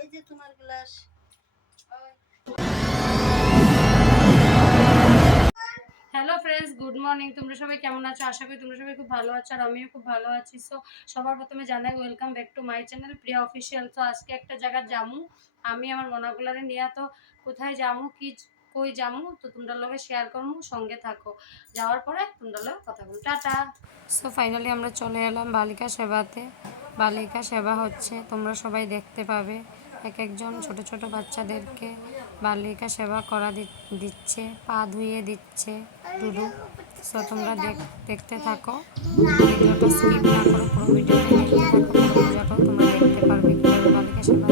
এই যে তোমার glass. Hello friends, good morning. তোমরা সবাই কেমন আছো? আশা করি তোমরা সবাই খুব ভালো আছো, আর আমিও খুব ভালো আছি। সো সবার প্রথমে জানাই welcome back to my channel Priya official. তো আজকে একটা জায়গায় যামু আমি আমার মনাগুলারে নিয়ে। তো কোথায় যামু, কি কই যামু, তো তোমরা লগে শেয়ার করমু, সঙ্গে থাকো। যাওয়ার পরে তোমরা লগে কথা বলবো। টাটা। সো ফাইনালি আমরা চলে এলাম বালিকা সেবাতে। বালিকা সেবা হচ্ছে, তোমরা সবাই দেখতে পাবে, এক একজন ছোট ছোট বাচ্চাদেরকে বালিকা সেবা করা দিচ্ছে, পা ধুইয়ে দিচ্ছে দুধু। সো তোমরা দেখতে থাকো, ভিডিওটা স্কিপ না করে পুরো ভিডিওটা দেখতে থাকো, পুরো মজাটাও তোমরা দেখতে পারবে কীভাবে বালিকা সেবা।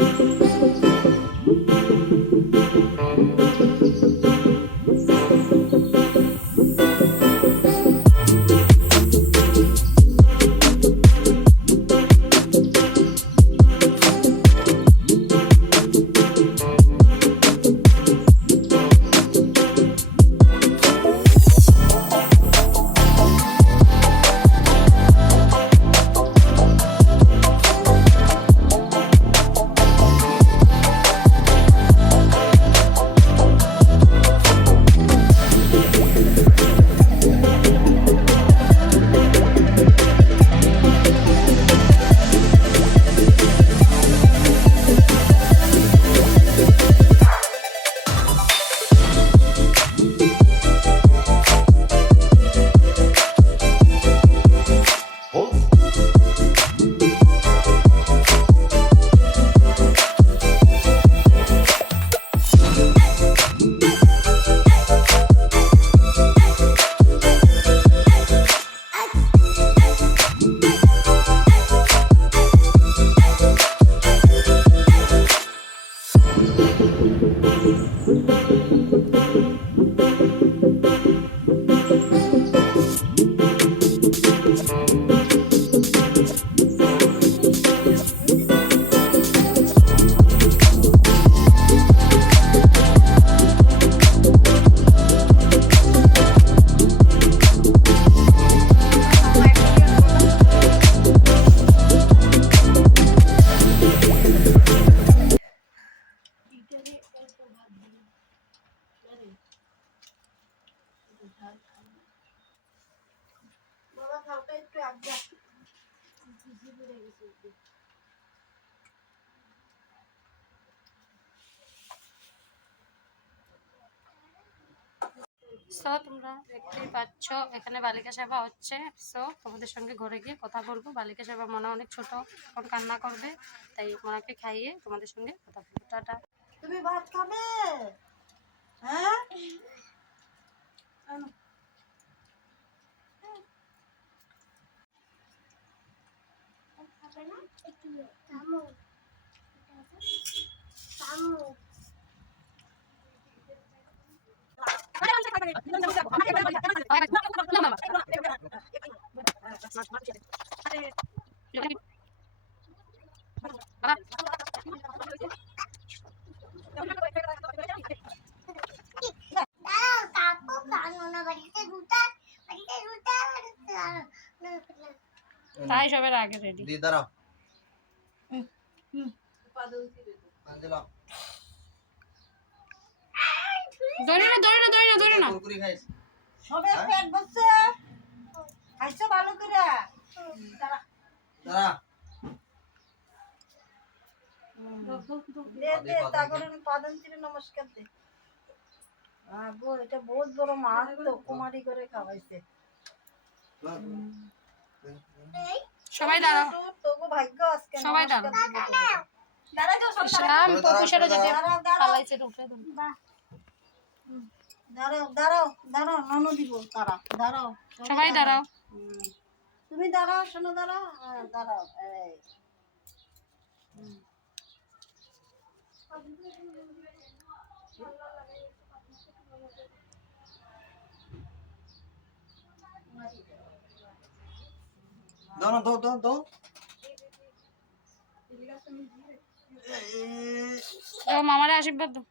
বাবা খাওটা একটু আগে। সো তোমরা দেখতেই পাচ্ছ এখানে বালিকা সেবা হচ্ছে। সো তোমাদের সঙ্গে ঘরে গিয়ে কথা বলবো। বালিকা সেবা মনে অনেক ছোট, এখন কান্না করবে, তাই মনাকে খাইয়ে তোমাদের সঙ্গে কথা বলবো। টাটা। তুমি ভাত খাবে? হ্যাঁ, খাবে না? একটু কামো কামো। তাই সবার আগে রেডি। দাঁড়াও ধরে না ধরে না ধরে না ধরে না। কুরকুরি খাইছ? সবে পেট বসছে, খাইছো ভালো করে। দাঁড়া দাঁড়া দে দে, তারপরে পাদন্তীরে নমস্কার দে। গো, এটা বহুত বড় মাছ তো, কুমারী করে খাওয়াইছে। সবাই দাঁড়াও, তোগো ভাগ্য আজকে। সবাই দাঁড়াও। দাঁড়া যাও, সবাই ইসলাম পপুষেরা যেতে পালাইছে উঠে ধরে। দাঁড়াও দাঁড়াও দাঁড়াও, ননু দিব তারা। দাঁড়াও সবাই দাঁড়াও। তুমি দাঁড়াও, শোনো দাঁড়াও। হ্যাঁ দাঁড়াও। এই দাও না, দাও দাও দাও। মামারে আশীর্বাদ দাও।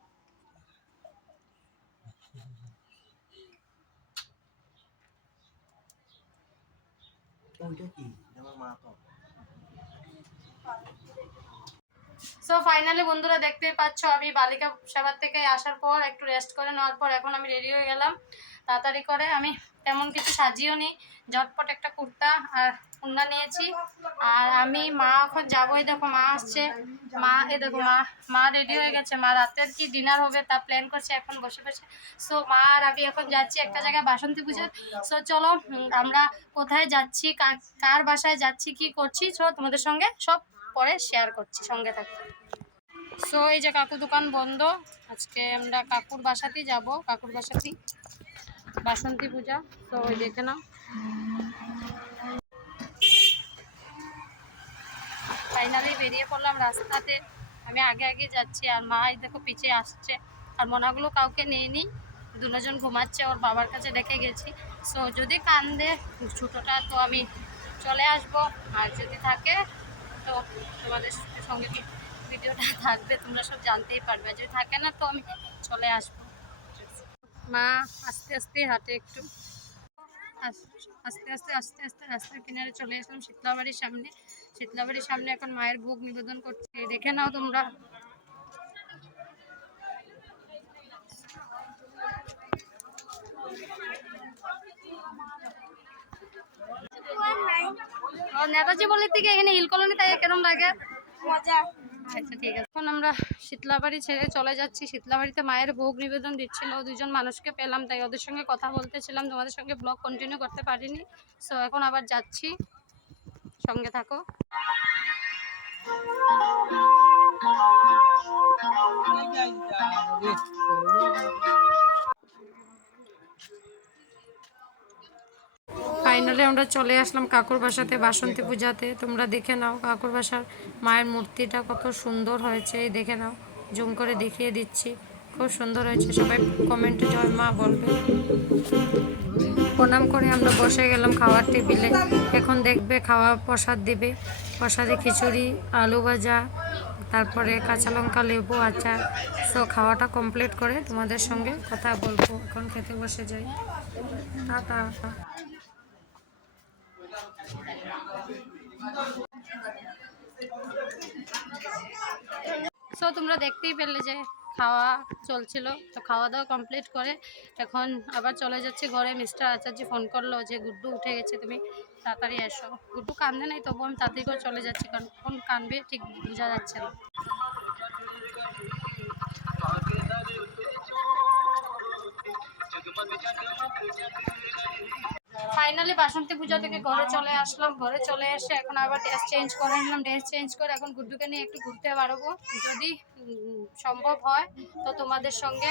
সো ফাইনালি বন্ধুরা দেখতেই পাচ্ছ আমি বালিকা সেবার থেকে আসার পর একটু রেস্ট করে নেওয়ার পর এখন আমি রেডি হয়ে গেলাম তাড়াতাড়ি করে। আমি তেমন কিছু সাজিয়েও নি, ঝটপট একটা কুর্তা আর উন্না নিয়েছি। আর আমি মা এখন যাবো, এই দেখো মা আসছে, মা এই দেখো মা রেডি হয়ে গেছে, মা রাতের কি ডিনার হবে তা প্ল্যান করছে এখন বসে বসে। সো মা আর আমি এখন যাচ্ছি একটা জায়গায় বাসন্তী পুজোর। সো চলো আমরা কোথায় যাচ্ছি, কার বাসায় যাচ্ছি, কি করছি, সো তোমাদের সঙ্গে সব পরে শেয়ার করছি, সঙ্গে থাকবে। সো এই যে কাকু দোকান বন্ধ, আজকে আমরা কাকুর বাসাতেই যাব, কাকুর বাসাতেই বাসন্তী পূজা। তো ওই দেখে নাও ফাইনালি বেরিয়ে পড়লাম রাস্তাতে। আমি আগে আগে যাচ্ছি আর মা এই দেখো পিছিয়ে আসছে। আর মনাগুলো কাউকে নিয়ে নিই, দুজন ঘুমাচ্ছে, ওর বাবার কাছে রেখে গেছি। সো যদি কান্দে ছোটোটা তো আমি চলে আসব, আর যদি থাকে তো তোমাদের সঙ্গে ভিডিওটা থাকবে, তোমরা সব জানতেই পারবে। যদি থাকে না তো আমি চলে আসবো। মা আস্তে আস্তে হাঁটে, একটু আস্তে আস্তে আস্তে আস্তে রাস্তার কিনারে চলে আসলাম শীতলাবাড়ির সামনে। শীতলাবাড়ির সামনে এখন মায়ের ভোগ নিবেদন করছে, দেখে নাও তোমরা। নেতাজি বলির থেকে এখানে হিল কলোনি, তাই কেরম লাগে? মজা। আচ্ছা ঠিক আছে, এখন আমরা শীতলাবাড়ি ছেড়ে চলে যাচ্ছি। শীতলাবাড়িতে মায়ের ভোগ নিবেদন দিচ্ছিল, দুজন মানুষকে পেলাম, তাই ওদের সঙ্গে কথা বলতেছিলাম, তোমাদের সঙ্গে ব্লগ কন্টিনিউ করতে পারিনি। সো এখন আবার যাচ্ছি, সঙ্গে থাকো। ফাইনালি আমরা চলে আসলাম কাকুর বাসাতে বাসন্তী পূজাতে। তোমরা দেখে নাও কাকুর বাসার মায়ের মূর্তিটা কত সুন্দর হয়েছে, দেখে নাও, জুম করে দেখিয়ে দিচ্ছি, খুব সুন্দর হয়েছে। সবাই কমেন্টে জয় মা বলবে। প্রণাম করে আমরা বসে গেলাম খাওয়ার টেবিলে। এখন দেখবে খাওয়া প্রসাদ দিবে, প্রসাদে খিচুড়ি, আলু ভাজা, তারপরে কাঁচা লঙ্কা, লেবু, আচার। সো খাওয়াটা কমপ্লিট করে তোমাদের সঙ্গে কথা বলবো। এখন খেতে বসে যাই, টাটা। সো তোমরা দেখতেই পেলে যে খাওয়া চলছিল, তো খাওয়া দাওয়া কমপ্লিট করে এখন আবার চলে যাচ্ছি ঘরে। মিস্টার আচার্য ফোন করলো যে গুড্ডু উঠে গেছে, তুমি তাড়াতাড়ি এসো। গুড্ডু কান্দে নাই, তবু আমি তাড়াতাড়ি করে চলে যাচ্ছি, কারণ কোন কানবে ঠিক বোঝা যাচ্ছে না। ফাইনালি বাসন্তী পূজা থেকে ঘরে চলে আসলাম। ঘরে চলে এসে এখন আবার ড্রেস চেঞ্জ করে নিলাম। ড্রেস চেঞ্জ করে এখন গুড্ডুকে নিয়ে একটু ঘুরতে পারবো, যদি সম্ভব হয় তো তোমাদের সঙ্গে।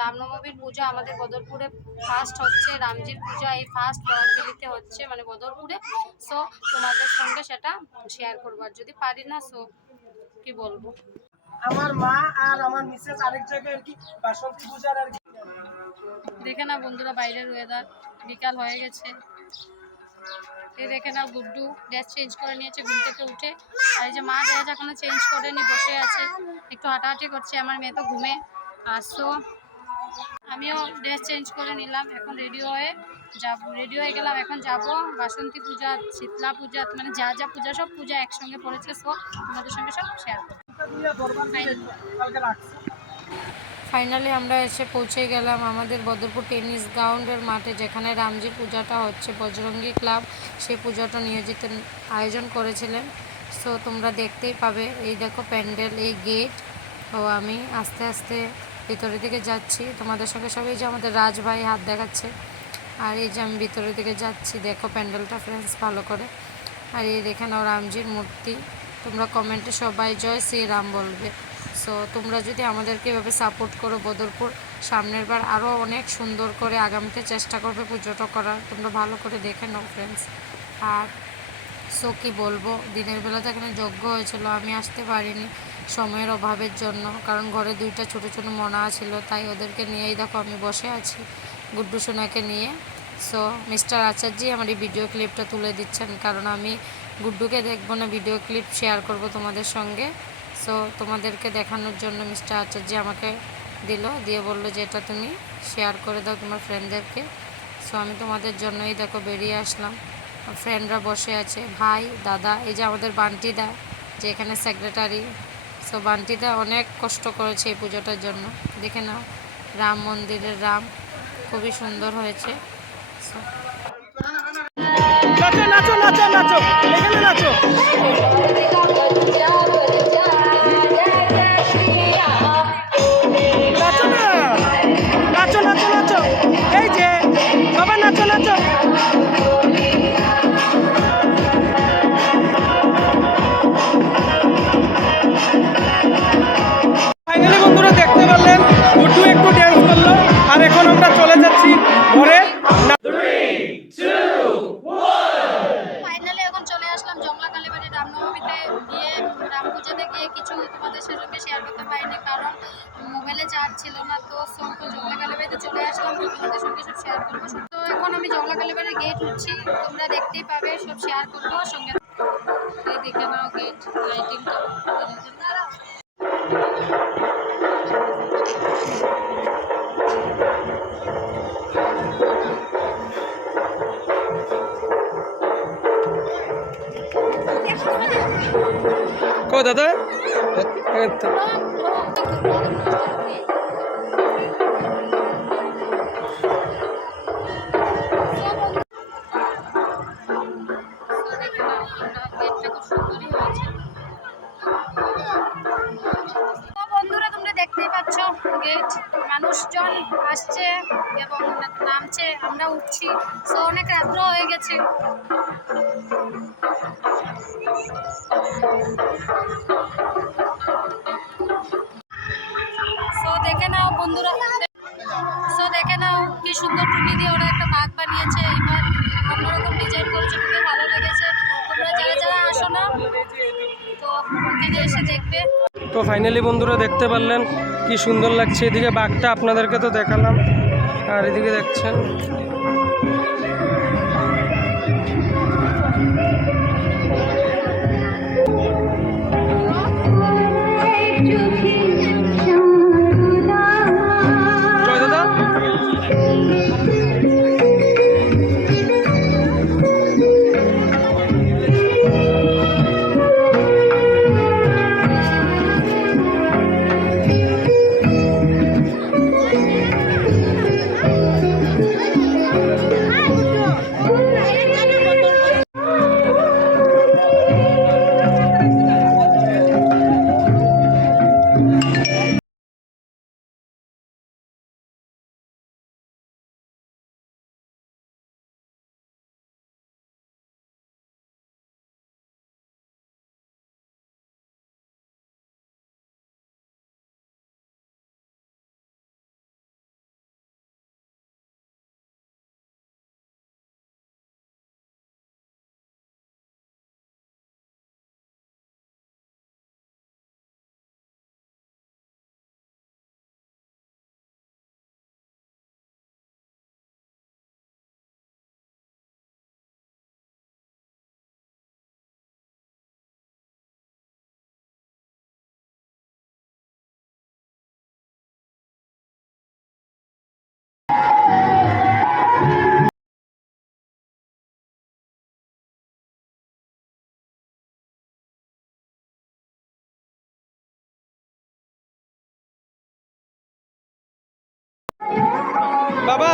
রামনবমীর পূজা আমাদের বদরপুরে ফার্স্ট হচ্ছে, রামজির পূজা এই ফার্স্ট বরবেলিতে হচ্ছে, মানে বদরপুরে। সো তোমাদের সঙ্গে সেটা শেয়ার করবো, আর যদি পারি না সো কি বলবো। আমার মা আর আমার মিসেস আরেক জায়গায় আর কি বাসন্তী পূজার আর কি। দেখে না বন্ধুরা বাইরের ওয়েদার, বিকাল হয়ে গেছে। এই দেখে না গুড্ডু ড্রেস চেঞ্জ করে নিয়েছে ঘুম থেকে উঠে, আর এই যে মা ড্রেস এখনো চেঞ্জ করেনি, বসে আছে, একটু হাঁটাহাঁটি করছে। আমার মেয়ে তো ঘুমে। আর সো আমিও ড্রেস চেঞ্জ করে নিলাম, এখন রেডি হয়ে গেলাম। এখন যাব বাসন্তী পূজা, শীতলা পূজা, মানে যা যা পূজা সব পূজা একসঙ্গে পড়েছে। সো তোমাদের সঙ্গে সব শেয়ার করবো। ফাইনালি আমরা এসে পৌঁছে গেলাম আমাদের বদরপুর টেনিস গ্রাউন্ডের মাঠে, যেখানে রামজির পূজাটা হচ্ছে। বজরঙ্গী ক্লাব সেই পূজাটা নিয়োজিত আয়োজন করেছিলেন। সো তোমরা দেখতেই পাবে, এই দেখো প্যান্ডেল, এই গেট। তো আমি আস্তে আস্তে ভিতরের দিকে যাচ্ছি তোমাদের সঙ্গে। সবাই যে আমাদের রাজ ভাই হাত দেখাচ্ছে, আর এই যে আমি ভিতরের দিকে যাচ্ছি, দেখো প্যান্ডেলটা ফ্রেন্ডস ভালো করে। আর এই দেখে নাও রামজির মূর্তি। তোমরা কমেন্টে সবাই জয় শ্রীরাম বলবে। সো তোমরা যদি আমাদেরকে এভাবে সাপোর্ট করো, বদরপুর সামনের বার আরও অনেক সুন্দর করে আগামীতে চেষ্টা করবে পুজোটা করার। তোমরা ভালো করে দেখে নাও ফ্রেন্ডস। আর সো কী বলবো, দিনের বেলাতে এখানে যজ্ঞ হয়েছিল, আমি আসতে পারিনি সময়ের অভাবের জন্য, কারণ ঘরে দুইটা ছোটো ছোটো মনা ছিল, তাই ওদেরকে নিয়েই দেখো আমি বসে আছি গুড্ডু সোনাকে নিয়ে। সো মিস্টার আচার্যি আমার এই ভিডিও ক্লিপটা তুলে দিচ্ছেন, কারণ আমি গুড্ডুকে দেখবো না, ভিডিও ক্লিপ শেয়ার করব তোমাদের সঙ্গে। সো তোমাদেরকে দেখানোর জন্য মিস্টার আচার্য আমাকে দিয়ে বললো যে এটা তুমি শেয়ার করে দাও তোমার ফ্রেন্ডদেরকে। সো আমি তোমাদের জন্যই দেখো বেরিয়ে আসলাম। ফ্রেন্ডরা বসে আছে, ভাই দাদা, এই যে আমাদের বান্টিদা যে এখানে সেক্রেটারি। সো বান্টিদা অনেক কষ্ট করেছে এই পুজোটার জন্য। দেখে নাও, রাম মন্দিরের রাম খুবই সুন্দর হয়েছে। নাচো নাচো নাচো নাচো, এখানে নাচো। নাচো না, নাচো নাচো নাচো, এই যে বাবা নাচো নাচো। ফাইনালি বন্ধুরা দেখতে পারলেন গুড্ডু একটু ড্যান্স করলো, আর এখন আমরা চলে যাচ্ছি ঘরে। ফাইনালি এখন চলে আসলাম জংলা কালীবাড়ি রামনবমীতে গিয়ে, রাম পুজোতে গিয়ে কিছু তোমাদের সঙ্গে শেয়ার করতে পারিনি কারণ মোবাইলে চার্জ ছিল না। তো জংলা কালীবাড়িতে চলে আসলাম, তো তোমাদের সঙ্গে সব শেয়ার করবো। তো এখন আমি জংলা কালীবাড়ির গেট উঠছি, তোমরা দেখতেই পাবে, সব শেয়ার করবো সঙ্গে। এই দেখে নাও গেট লাইটিংটা। কো দাদা, বন্ধুরা তোমরা দেখতেই পাচ্ছ গেট, মানুষজন আসছে এবং নামছে, আমরা উঠছি। সো অনেক রাত্র হয়ে গেছে। সো দেখে নাও বন্ধুরা, দেখে নাও কি সুন্দর টুনি দিয়ে ওরা একটা বাঘ বানিয়েছে। এবার অন্যরকম ডিজাইন করেছে, খুবই ভালো লেগেছে। তোমরা যারা যারা আসো না তো এখানে এসে দেখবে। তো ফাইনালি বন্ধুরা দেখতে পারলেন কি সুন্দর লাগছে। এদিকে বাঘটা আপনাদেরকে তো দেখালাম, আর এদিকে দেখছেন জয় দাদা। বাবা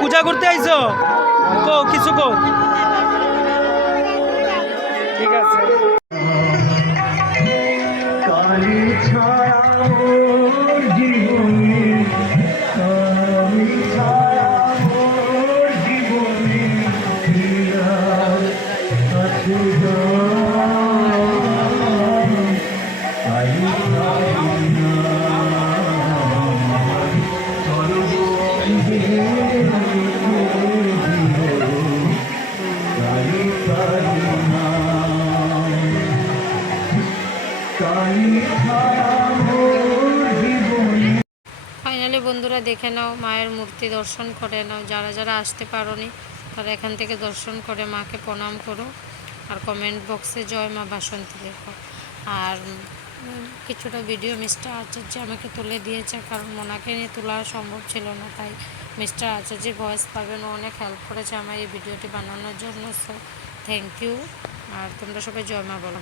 পূজা করতে আইছো? কো কিছু কো। ঠিক আছে। ফাইনালি বন্ধুরা দেখে নাও, মায়ের মূর্তি দর্শন করে নাও। যারা যারা আসতে পারোনি তারা এখান থেকে দর্শন করে মাকে প্রণাম করো, আর কমেন্ট বক্সে জয় মা বাসন্তী লেখো। আর কিছুটা ভিডিও মিস্টার আচার্য আমাকে তুলে দিয়েছে, কারণ ওনাকে নিয়ে তোলা সম্ভব ছিল না, তাই মিস্টার আচার্য ভয়েস পাবেন, ও অনেক হেল্প করেছে আমার এই ভিডিওটি বানানোর জন্য। So thank you. আর তোমরা সবাই জয় মা বলো।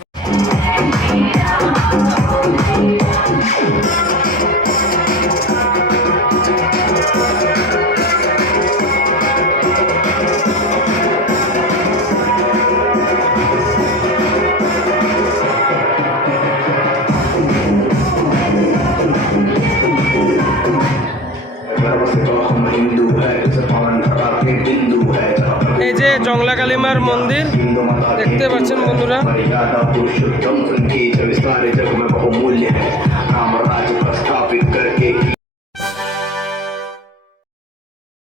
এই যে জংলা কালীমার মন্দির দেখতে পাচ্ছেন বন্ধুরা।